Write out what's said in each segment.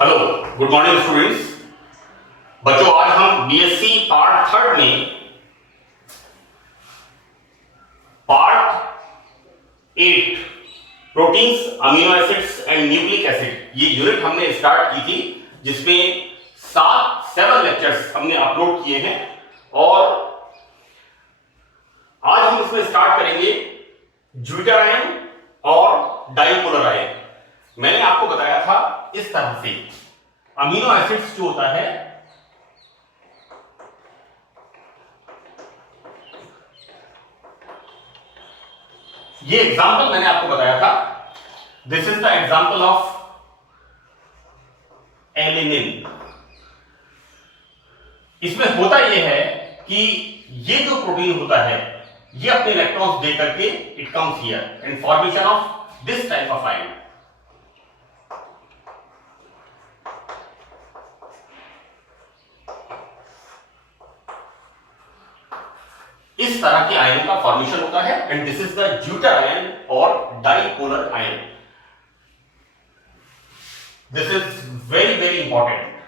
Hello, good morning students. बच्चों, आज हम बीएससी पार्ट थर्ड में part 8 proteins, amino acids and nucleic acid ये यूनिट हमने स्टार्ट की थी, जिसमें 7 लेक्चर्स हमने अपलोड किए हैं और आज हम इसमें स्टार्ट करेंगे ज्यूटर आयन और डाइपोलर आयन। मैंने आपको बताया था इस तरह से अमीनो एसिड्स जो होता है ये एग्जांपल मैंने आपको बताया था। This is the example of alanine. इसमें होता यह है कि ये जो प्रोटीन होता है ये अपने इलेक्ट्रॉन्स दे करके it comes here in formation of this type of ion. इस तरह के आयन का फॉर्मेशन होता है and this is the zwitter ion और dipolar ion. This is very very important.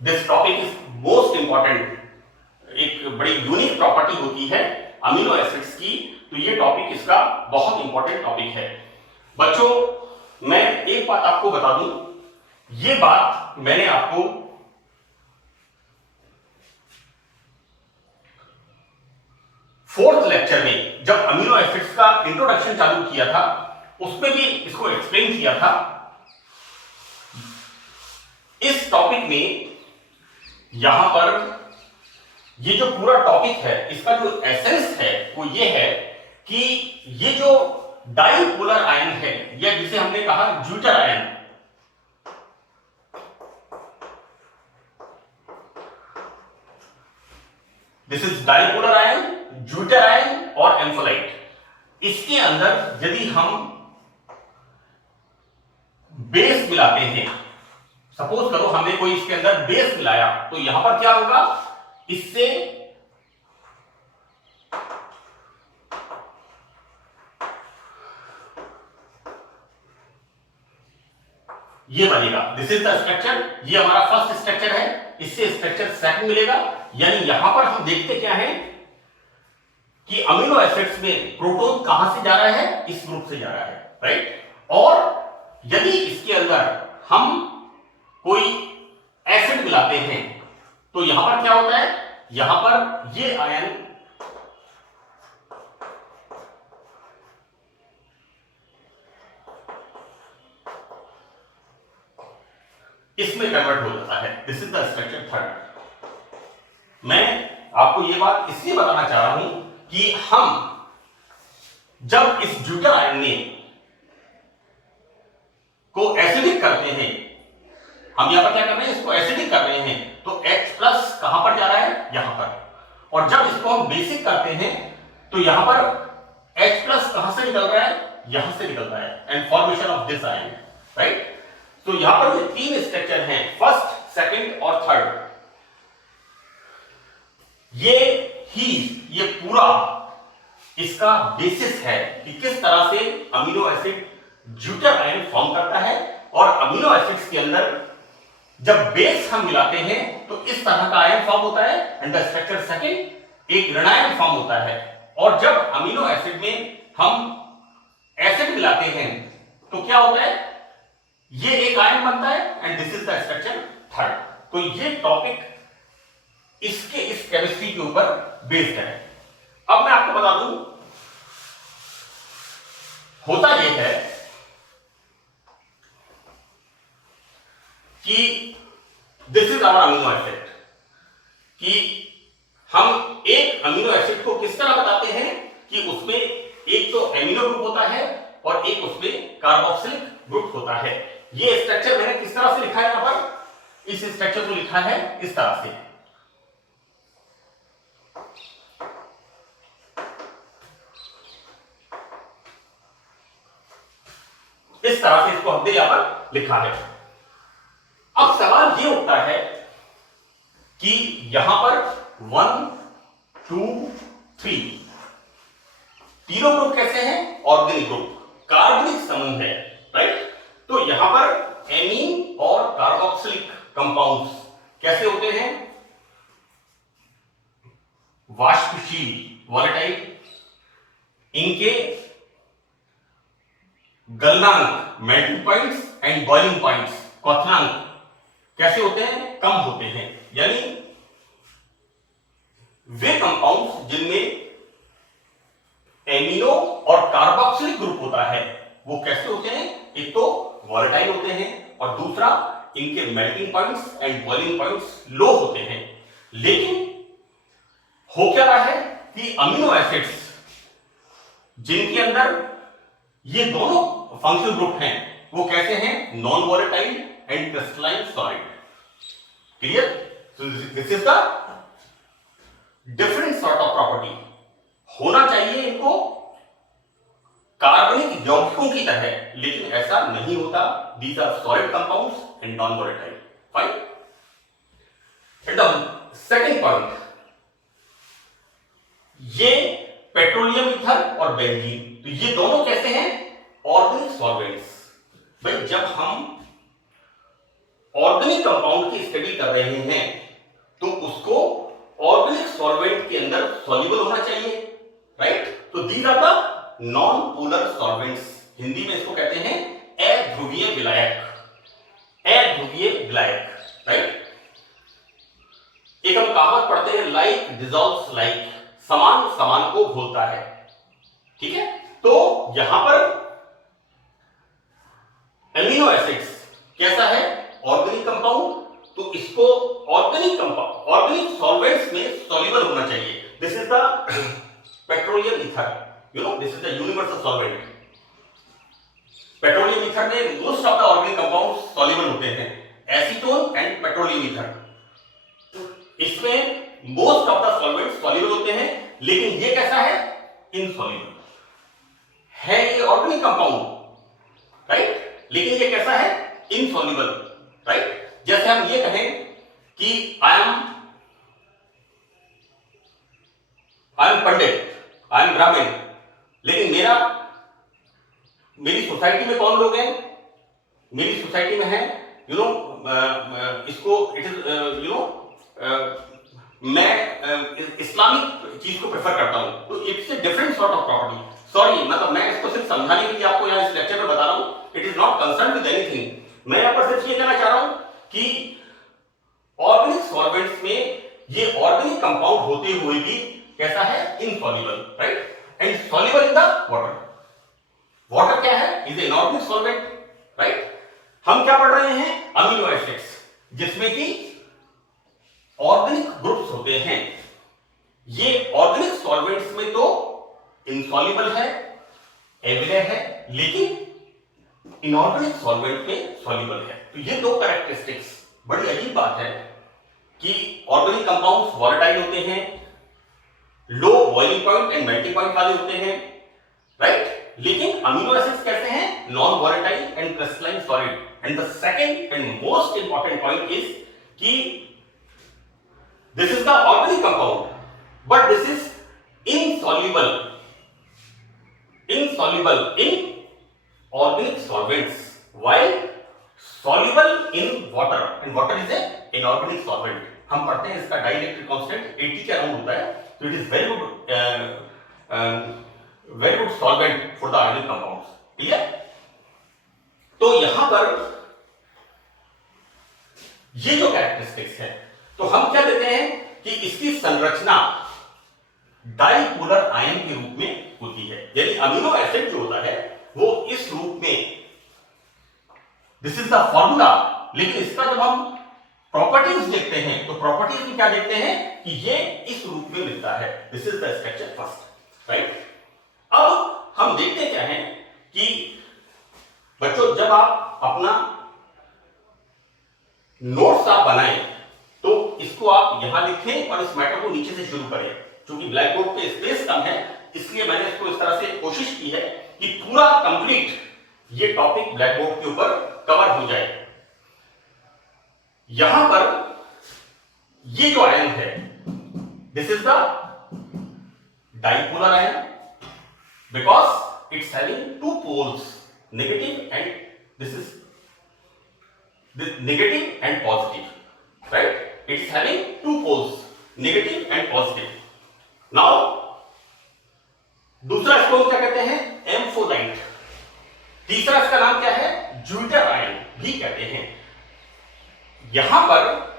This topic is most important. एक बड़ी यूनिक प्रॉपर्टी होती है अमीनो एसिड्स की, तो ये टॉपिक इसका बहुत इंपॉर्टेंट टॉपिक है। बच्चों, मैं एक बात आपको बता दूं, ये बात मैंने आपको फोर्थ लेक्चर में जब अमीनो एसिड्स का इंट्रोडक्शन चालू किया था उसमें भी इसको एक्सप्लेन किया था। इस टॉपिक में यहां पर ये जो पूरा टॉपिक है इसका जो एसेंस है वो ये है कि ये जो डाइपोलर आयन है या जिसे हमने कहा zwitter ion, this is dipolar ion, zwitter ion और एम्फोलाइट। इसके अंदर यदि हम बेस मिलाते हैं, सपोज करो हमने कोई इसके अंदर बेस मिलाया, तो यहां पर क्या होगा, इससे ये बनेगा। This is the structure. ये हमारा फर्स्ट स्ट्रक्चर है, इससे स्ट्रक्चर सेकंड मिलेगा। यानी यहां पर हम देखते क्या है कि अमीनो एसिड्स में प्रोटॉन कहां से जा रहा है, इस ग्रुप से जा रहा है, राइट। और यदि इसके अंदर हम कोई एसिड मिलाते हैं तो यहां पर क्या होता है, यहां पर ये आयन इसमें कन्वर्ट हो जाता है। This is the structure third. मैं आपको ये बात इसलिए बताना चाह रहा हूं कि हम जब इस ज्यूटर आयन को एसिडिक करते हैं, हम यहां पर क्या कर रहे हैं, इसको एसिडिक कर रहे हैं, तो H प्लस कहां पर जा रहा है, यहां पर। और जब इसको हम बेसिक करते हैं तो यहां पर H प्लस कहां से निकल रहा है, यहां से निकल रहा है and formation of this ion, right. तो यहां पर ये तीन स्ट्रक्चर हैं, फर्स्ट, सेकंड और थर्ड। ये पूरा इसका बेसिस है कि किस तरह से amino acid zwitter ion form करता है। और अमीनो एसिड्स के अंदर जब बेस हम मिलाते हैं तो इस तरह का आयन फॉर्म होता है एंड द स्ट्रक्चर सेकंड, एक ऋणायन फॉर्म होता है। और जब अमीनो एसिड में हम एसिड मिलाते हैं तो क्या होता है, ये एक आयन बनता है and this is the structure third. तो ये टॉपिक इसके इस केमिस्ट्री के ऊपर बेस्ड है। अब मैं आपको बता दूं, होता यह है कि this is our amino acid, कि हम एक अमीनो एसिड को किस तरह बताते हैं कि उसमें एक तो एमिनो ग्रुप होता है और एक उसमें कार्बोक्सिलिक ग्रुप होता है। ये स्ट्रक्चर मैंने किस तरह से लिखा है, यहां पर इस स्ट्रक्चर को लिखा है इस तरह से। इस तरह से इसको हमने यहां पर लिखा है। अब सवाल ये उठता है कि यहां पर 1 2 3 तीनों ग्रुप कैसे हैं, ऑर्गेनिक ग्रुप, कार्बनिक समूह है, राइट। तो और कार्बोक्सिलिक कंपाउंड्स कैसे होते हैं? वाष्पशील, वॉलेटाइल। इनके गलनांक, melting points and boiling points, क्वथनांक कैसे होते हैं? कम होते हैं। यानी वे कंपाउंड्स जिनमें एमिनो और कार्बोक्सिलिक ग्रुप होता है वो कैसे होते हैं? एक तो वॉलेटाइल होते हैं और दूसरा इनके melting points and boiling points low होते हैं। लेकिन हो क्या रहा है कि अमीनो एसिड्स जिनके अंदर ये दोनों फंक्शनल ग्रुप हैं वो कैसे हैं? Non volatile and crystalline solid. Clear? So this is the different sort of property. होना चाहिए इनको कार्बनिक यौगिकों की तरह, लेकिन ऐसा नहीं होता। These are solid compounds and non volatile. Fine. And the second point, ये पेट्रोलियम ईथर और बेंजीन, तो ये दोनों कैसे हैं? Organic solvents. भाई जब हम ऑर्गेनिक कंपाउंड की स्टडी कर रहे हैं तो उसको ऑर्गेनिक सॉल्वेंट के अंदर सॉल्युबल होना चाहिए, राइट? तो these are the non polar solvents. Hindi में इसको कहते हैं अध्रुवीय विलायक। अध्रुवीय विलायक, राइट? एक हम कहावत पढ़ते हैं, लाइक डिसॉल्व्स लाइक, समान समान को घोलता है। ठीक है? तो यहां पर एमिनो एसिड्स कैसा है? ऑर्गेनिक कंपाउंड, तो इसको ऑर्गेनिक कंपाउंड, ऑर्गेनिक सॉल्वेंट्स में सॉल्युबल होना चाहिए। This is the petroleum ether, you know, this is the universal solvent. Petroleum ether में most of the organic compounds soluble होते हैं, एसीटोन एंड पेट्रोलियम ईथर। इसमें most of the solvents soluble होते हैं, लेकिन ये कैसा है? इनसॉल्युबल है। ये ऑर्गेनिक कंपाउंड, राइट? लेकिन ये कैसा है? Insoluble, right? जैसे हम ये कहें कि I am Pandit, I am ब्राह्मण, लेकिन मेरी सोसाइटी में कौन लोग हैं? मेरी सोसाइटी में है, यू नो, इसको इट इज, यू नो, मैं इस्लामिक चीज को प्रेफर करता हूं, तो it's a different sort of property. Sorry, मतलब मैं इसको सिर्फ समझाने के लिए आपको यहां इस लेक्चर में बता रहा हूं। It is not concern with anything. मैं यहां पर सिर्फ ये कहना चाह रहा हूं कि ऑर्गेनिक सॉल्वेंट्स में ये ऑर्गेनिक कंपाउंड होते हुए भी कैसा है? Insoluble, right? And soluble in the water. Water क्या है? Is a inorganic solvent, right? हम क्या पढ़ रहे हैं? अमीनो एसिड्स, जिसमें कि ऑर्गेनिक ग्रुप्स होते हैं। ये ऑर्गेनिक सॉल्वेंट्स में तो इनसॉल्युबल है, एविले है, लेकिन इनऑर्गेनिक सॉल्वेंट में सॉल्युबल है। तो ये दो कैरेक्टरिस्टिक्स, बड़ी अजीब बात है कि ऑर्गेनिक कंपाउंड्स वॉलेटाइल होते हैं, low boiling point and melting point वाले होते हैं, राइट? लेकिन अमीनो एसिड्स कैसे हैं? Non volatile and crystalline solid. And the second and most important point is कि this is the organic compound, but this is insoluble in organic solvents while soluble in water, and water is a inorganic solvent. हम पढ़ते हैं इसका dielectric constant 80 के around होता है, तो it is very good solvent for the organic compounds. Clear? तो यहां पर ये जो कैरेक्टरिस्टिक्स है, तो हम क्या देते हैं कि इसकी संरचना डाइपोलर आयन के रूप में होती है। यानी अमीनो एसिड जो होता है वो इस रूप में, दिस इज द फॉर्मूला। लेकिन इसका जब हम प्रॉपर्टीज देखते हैं तो प्रॉपर्टीज में क्या देखते हैं कि ये इस रूप में मिलता है। This is the structure first, right? अब हम देखते क्या है कि बच्चों, जब आप अपना नोट्स आप बनाएं तो इसको आप यहां लिखें और इस मैटर को नीचे से शुरू करें। क्योंकि ब्लैक बोर्ड पे स्पेस कम है, इसलिए मैंने इसको इस तरह से कोशिश की है कि पूरा कंप्लीट ये टॉपिक ब्लैक बोर्ड के ऊपर कवर हो जाए। यहां पर ये जो आयन है, this is the dipolar ion because it's having two poles, negative and this is negative and positive, right? It is having two poles, negative and positive. Now दूसरा इसको हम क्या कहते हैं? एम्फोलाइट. तीसरा इसका नाम क्या है? ज्यूटर आयन भी कहते हैं. यहां पर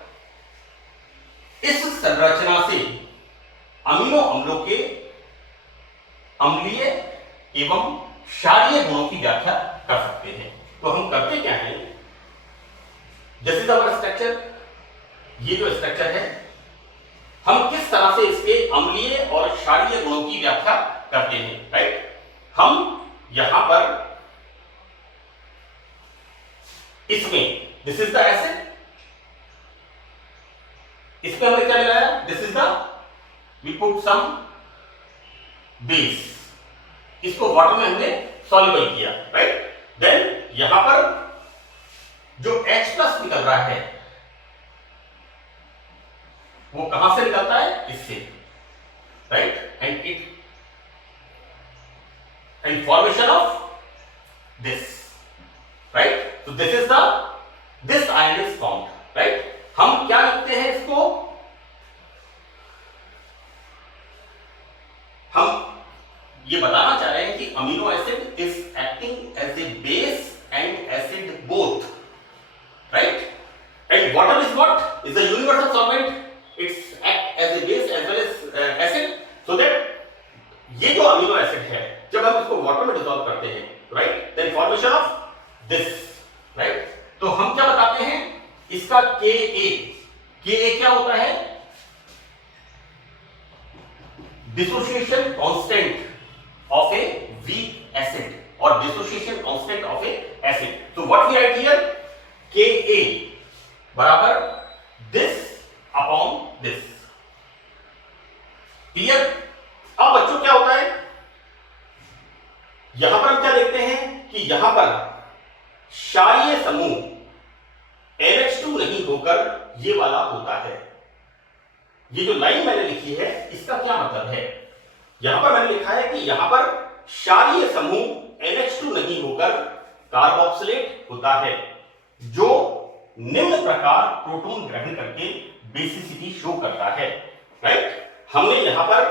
इस संरचना से अमीनो अम्लों के अम्लीय एवं क्षारीय गुणों की व्याख्या कर सकते हैं. तो हम करते क्या हैं? This is our structure. ये जो स्ट्रक्चर है, हम किस तरह से इसके अम्लीय और क्षारीय गुणों की व्याख्या करते हैं, राइट? हम यहां पर इसमें दिस इज द एसिड, इसमें हमने क्या लगाया? This is the, we put some base. इसको वाटर में हमने सॉल्युबल किया, राइट? देन यहां पर जो H+ निकल रहा है वो कहां से निकलता है? इससे, right? And formation of this, right? तो this ion is formed, right? हम क्या लिखते हैं इसको? हम ये बताना चाह रहे हैं कि amino acid is acting as a base and acid both, right? And water is what? Is a universal solvent. It's act as a base as well as acid, so that ये जो अमीनो एसिड है, जब हम इसको water में dissolve करते हैं, right, then formation of this, right? तो हम क्या बताते हैं? इसका Ka क्या होता है? Dissociation constant of a weak acid और dissociation constant of a acid. तो what we write here? Ka बराबर दिस अपॉन दिस. क्लियर? अब बच्चों क्या होता है? यहां पर हम क्या देखते हैं कि यहां पर क्षारीय समूह NH2 नहीं होकर ये वाला होता है. ये जो लाइन मैंने लिखी है, इसका क्या मतलब है? यहां पर मैंने लिखा है कि यहां पर क्षारीय समूह NH2 नहीं होकर कार्बोक्सिलेट होता है, जो निम्न प्रकार प्रोटॉन ग्रहण करके बेसिसिटी शो करता है, राइट? हमने यहां पर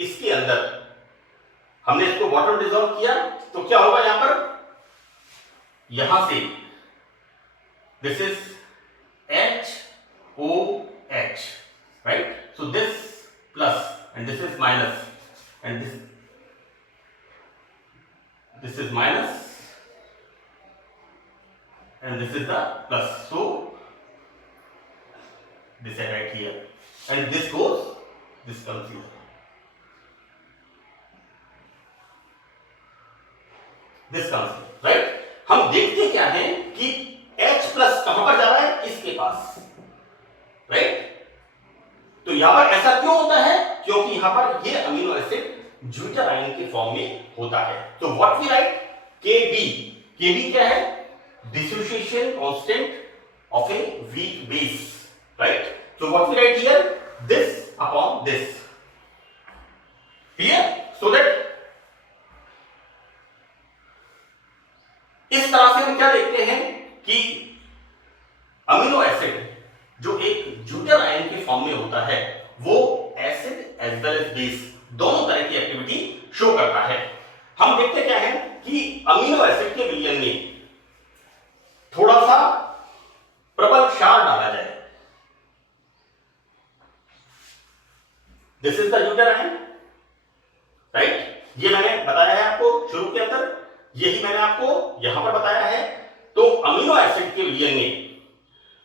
इसके अंदर हमने इसको वाटर डिसॉल्व किया, तो क्या होगा? यहां पर, यहां से this is HOH, right? So this plus and this is minus and this is minus and this is the plus. So this is right here and this goes, this comes here. This comes here, right? हम देखते क्या है कि H+ कहां पर जा रहा है? इसके पास, राइट? तो यहां पर ऐसा क्यों होता है? क्योंकि यहां पर ये अमीनो एसिड ज्यूटर आयन के फॉर्म में होता है. तो व्हाट वी राइट? Kb क्या है? Dissociation constant of a weak base, right? So what we write here? This upon this. Clear? So that इस तरह से हम क्या देखते हैं कि अमीनो एसिड जो एक ज्यूटर आयन के फॉर्म में होता है, वो acid as well as base दोनों तरह की एक्टिविटी शो करता है. हम देखते क्या है कि अमीनो एसिड के विलयन में थोड़ा सा प्रबल क्षार डाला जाए. This is the zwitter ion, right? ये मैंने बताया है आपको शुरू के अंदर, यही मैंने आपको यहां पर बताया है. तो अमीनो एसिड के विलयन में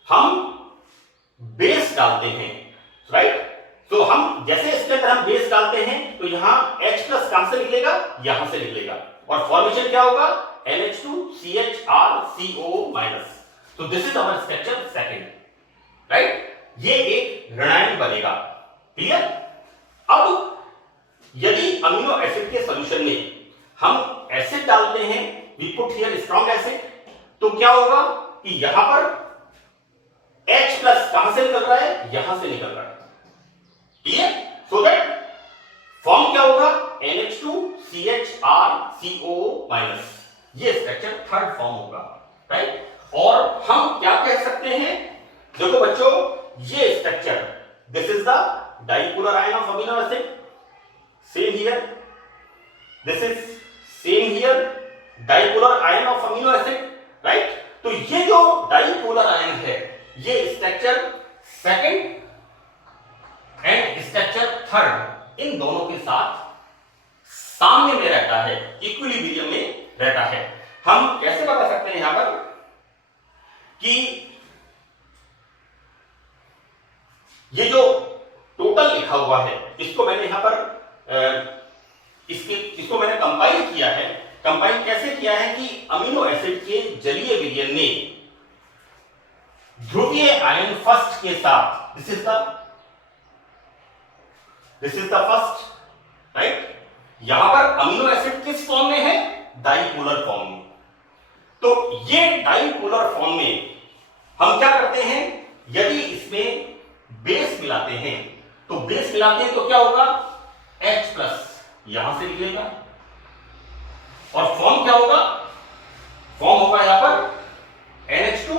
हम बेस डालते हैं, राइट? तो हम जैसे इसके अंदर हम बेस डालते हैं तो यहां H+ कहां से निकलेगा? यहां से निकलेगा. और फॉर्मेशन क्या होगा? NH2CHrCOO-. तो this is our structure second, right? ये एक ऋणायन बनेगा. क्लियर? अब यदि अमीनो एसिड के सॉल्यूशन में हम एसिड डालते हैं, we put here strong acid, तो क्या होगा कि यहां पर H+ कहां से निकल रहा है? यहां से निकल रहा है. क्लियर? सो दैट फॉर्म क्या होगा? NH2CHrCOO-. ये स्ट्रक्चर थर्ड फॉर्म होगा, राइट? और हम क्या कह सकते हैं, देखो बच्चों, ये structure, this is the dipolar ion of amino acid, same here, this is same here dipolar ion of amino acid, right. तो ये जो डाइपोलर आयन है, ये structure second and structure third, इन दोनों के साथ सामने में रहता है, इक्विलिब्रियम में रहता है। हम कैसे बता सकते हैं यहां पर कि ये जो टोटल लिखा हुआ है, इसको मैंने यहां पर इसको मैंने कंपाइल किया है। कंपाइल कैसे किया है कि अमीनो एसिड के जलीय विलयन ने ध्रुवीय आयन फर्स्ट के साथ, this is the first, right. यहां पर अमीनो एसिड किस फॉर्म में है, डाइपोलर फॉर्म में। तो ये डाइपोलर फॉर्म में हम क्या करते हैं, यदि इसमें बेस मिलाते हैं तो क्या होगा, H+ यहां से निकलेगा, और फॉर्म क्या होगा, फॉर्म होगा यहां पर NH2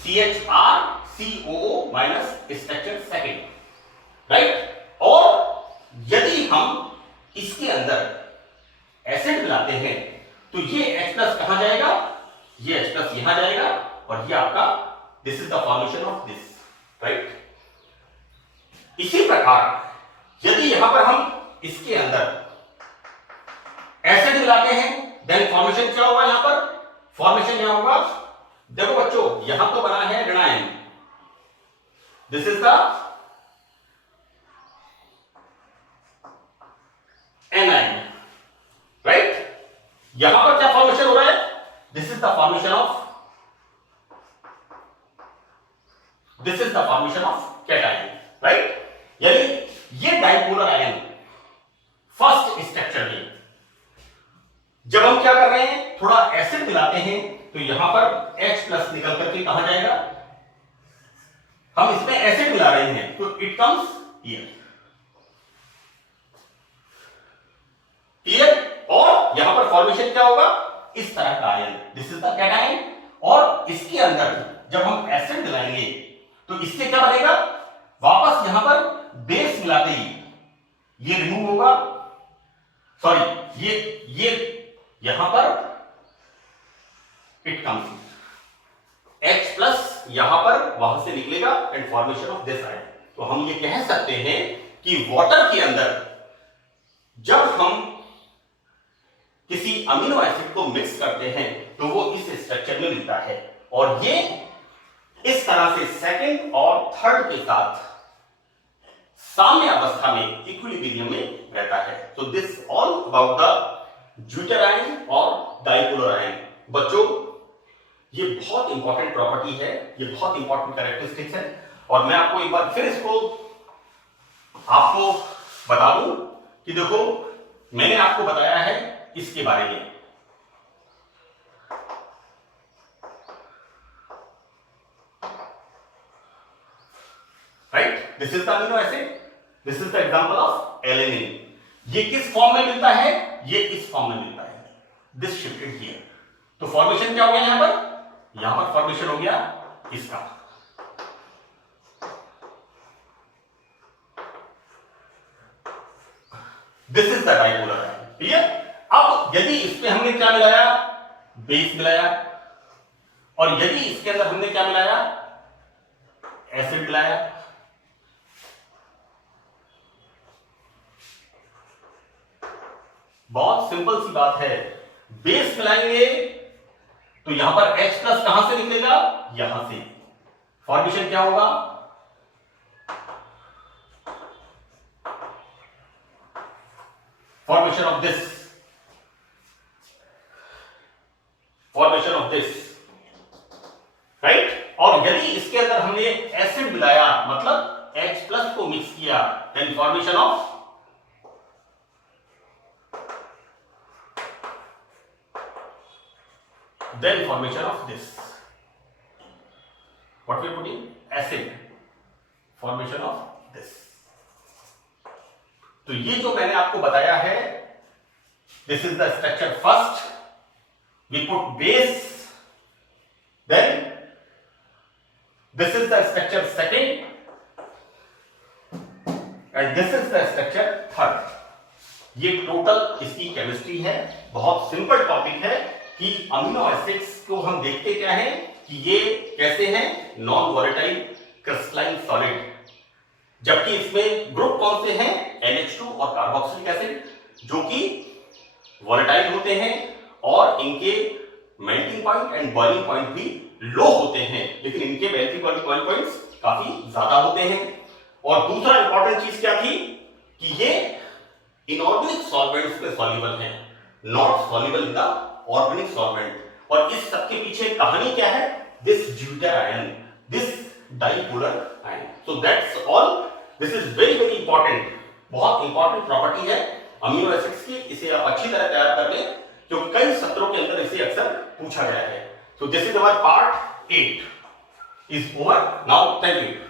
CHR COO minus structure second, right. और यदि हम इसके अंदर एसिड मिलाते हैं तो ये H+ कहां जाएगा, ये H+ यहां जाएगा, और ये आपका, this is the formation of this, right. इसी प्रकार यदि यहां पर हम इसके अंदर एसिड मिलाते हैं, देन फॉर्मेशन क्या होगा, यहां पर फॉर्मेशन यहां होगा, देखो बच्चों, यहां तो बना है ऋणायन, this is the anion, right. यहां पर क्या फॉर्मेशन हो रहा है, this is the formation of cation, right. यानी ये डाइपोलर आयन फर्स्ट स्ट्रक्चर में जब हम क्या कर रहे हैं, थोड़ा एसिड मिलाते हैं तो यहां पर H+ निकल करके कहां जाएगा, हम इसमें एसिड मिला रहे हैं तो इट कम्स हियर, क्लियर। और यहां पर फॉर्मेशन क्या होगा, इस तरह का ion, this is the cation, और इसके अंदर जब हम एसिड मिलाएंगे तो इससे क्या बनेगा, वापस यहां पर बेस मिलाते ही ये रिमूव होगा, सॉरी ये यहां पर इट कम्स H+ यहां पर वहां से निकलेगा and formation of this ion. तो हम ये कह सकते हैं कि वाटर के अंदर जब हम किसी अमीनो एसिड को मिक्स करते हैं तो वो इस स्ट्रक्चर में मिलता है, और ये इस तरह से सेकंड और थर्ड के साथ साम्य अवस्था में, इक्विलिब्रियम में रहता है। तो this all about the zwitter ion और डाइपोलर आयन। बच्चों, ये बहुत इंपॉर्टेंट प्रॉपर्टी है, ये बहुत इंपॉर्टेंट कैरेक्टरिस्टिक्स है, और मैं आपको एक बार फिर इसको आपको बता दूं कि देखो, मैंने आपको बताया है इसके बारे में, right. This is the amino acid, this is the example of alanine. ये किस फॉर्म में मिलता है, ये इस फॉर्म में मिलता है, दिस शिफ्टेड हियर। तो फॉर्मेशन क्या हो गया यहां पर फॉर्मेशन हो गया इसका, this is the dipolar ion, clear. अब यदि इसमें हमने क्या मिलाया, बेस मिलाया, और यदि इसके अंदर हमने क्या मिलाया, एसिड मिलाया, बहुत सिंपल सी बात है, बेस मिलाएंगे तो यहां पर H+ कहां से निकलेगा, यहां से, फॉर्मेशन क्या होगा, फॉर्मेशन ऑफ दिस, राइट। और यदि इसके अंदर हमने एसिड मिलाया, मतलब H+ को मिक्स किया, then formation of this, what we are putting, acid, formation of this। तो ये जो मैंने आपको बताया है, this is the structure first, we put base, Then this is the structure second and this is the structure third. ये total इसकी chemistry है। बहुत सिंपल टॉपिक है कि अमीनो एसिड्स को हम देखते क्या है कि ये कैसे हैं, नॉन वोलेटाइल क्रिस्टलाइन सॉलिड, जबकि इसमें ग्रुप कौन से हैं, NH2 और कार्बोक्सिलिक एसिड, जो कि वोलेटाइल होते हैं और इनके melting point and boiling point भी लो होते हैं, लेकिन इनके मेल्टिंग बॉइलिंग पॉइंट्स काफी ज्यादा होते हैं। और दूसरा इंपॉर्टेंट चीज क्या थी कि ये इनऑर्गेनिक सॉल्वेंट्स में सॉल्युबल हैं, not soluble in the organic solvent. और इस सब के पीछे कहानी क्या है, this ड्यूटर ion, this dipolar ion. So that's all, this is very very important, बहुत इंपॉर्टेंट प्रॉपर्टी है अमीनो एसिड्स की। इसे आप अच्छी तरह तैयार कर लें क्योंकि कई सत्रों के अंदर इसे अक्सर पूछा गया है। So this is our part 8 is over now. Thank you.